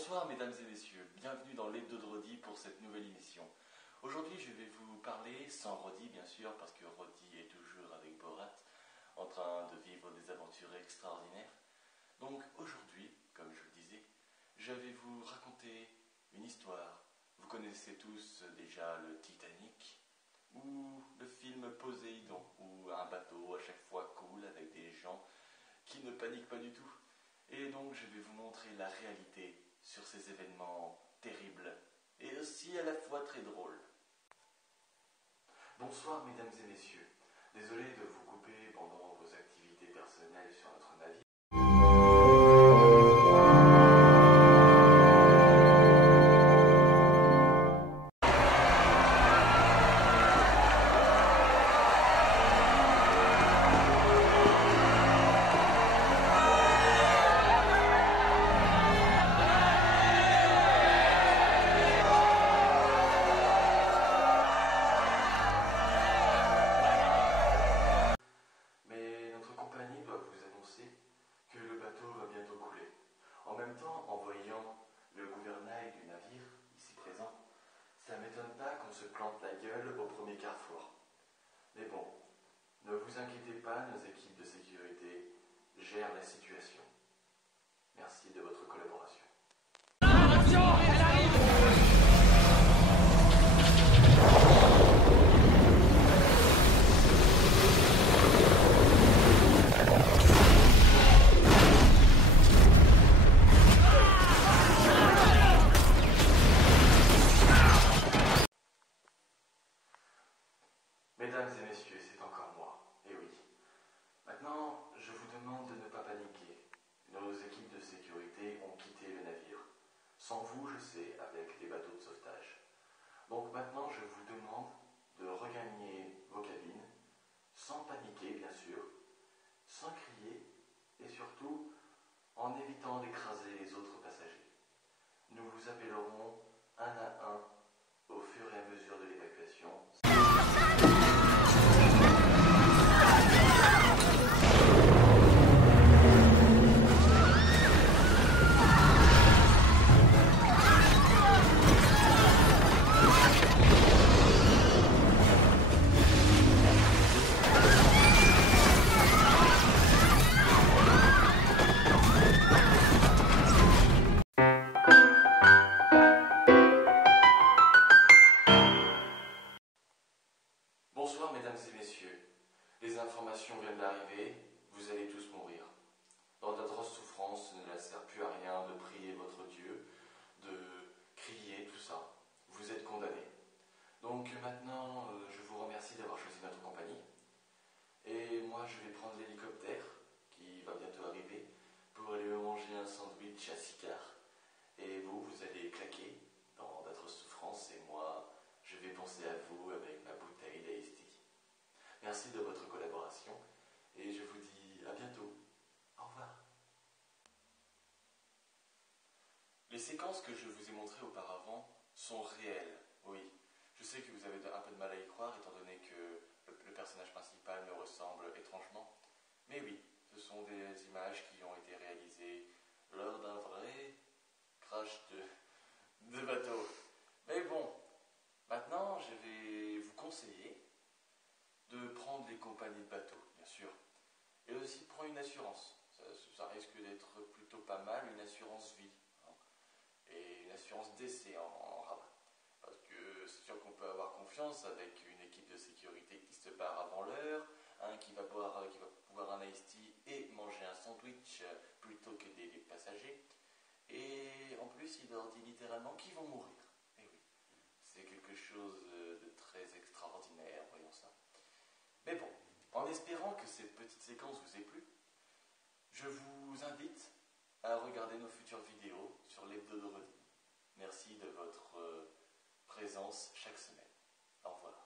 Bonsoir mesdames et messieurs, bienvenue dans l'Hebdo de Rodi pour cette nouvelle émission. Aujourd'hui je vais vous parler, sans Rodi bien sûr, parce que Rodi est toujours avec Borat, en train de vivre des aventures extraordinaires. Donc aujourd'hui, comme je le disais, je vais vous raconter une histoire. Vous connaissez tous déjà le Titanic, ou le film Poséidon, où un bateau à chaque fois coule avec des gens qui ne paniquent pas du tout. Et donc je vais vous montrer la réalité sur ces événements terribles et aussi à la fois très drôles. Bonsoir mesdames et messieurs, désolé de vous couper pendant vos activités personnelles sur notre navire. Que le bateau va bientôt couler. En même temps, en voyant le gouvernail du navire, ici présent, ça ne m'étonne pas qu'on se plante la gueule au premier carrefour. Mais bon, ne vous inquiétez pas, nos équipes de sécurité gèrent la situation. Merci de votre collaboration. Attention, elle arrive! Mesdames et messieurs, c'est encore moi. Et oui. Maintenant, je vous demande de ne pas paniquer. Nos équipes de sécurité ont quitté le navire. Sans vous, je sais, avec les bateaux de sauvetage. Donc maintenant, je vous demande de regagner vos cabines, sans paniquer, bien sûr, sans crier, et surtout, en évitant d'écraser les autres passagers. Nous vous appellerons un à un au fur et à mesure de l'évacuation. Bonsoir mesdames et messieurs, les informations viennent d'arriver, vous allez tous mourir. Dans d'atroces souffrances, ce ne sert plus à rien de prier votre Dieu, de crier, tout ça. Vous êtes condamnés. Donc maintenant, je vous remercie d'avoir choisi notre compagnie. Et moi, je vais prendre l'hélicoptère, qui va bientôt arriver, pour aller manger un sandwich à Sicard. Et vous, vous allez claquer dans d'atroces souffrances, et moi, je vais penser à vous avec ma bouteille d'Ice Tea. Merci de votre collaboration, et je vous dis à bientôt. Au revoir. Les séquences que je vous ai montrées auparavant sont réelles, oui. Je sais que vous avez un peu de mal à y croire, étant donné que le personnage principal me ressemble étrangement. Mais oui, ce sont des images qui ont été réalisées lors d'un vrai crash de bateau. Mais bon, maintenant je vais vous conseiller de prendre les compagnies de bateaux, bien sûr. Et aussi de prendre une assurance. Ça risque d'être plutôt pas mal, une assurance vie. Hein, et une assurance décès en rabat. Parce que c'est sûr qu'on peut avoir confiance avec une équipe de sécurité qui se barre avant l'heure, qui va boire un iced tea et manger un sandwich plutôt que des passagers. Et en plus, il leur dit littéralement qu'ils vont mourir. Et oui, c'est quelque chose de très extraordinaire, voyons ça. Mais bon, en espérant que cette petite séquence vous ait plu, je vous invite à regarder nos futures vidéos sur l'Hebdo de Rodi. Merci de votre présence chaque semaine. Au revoir.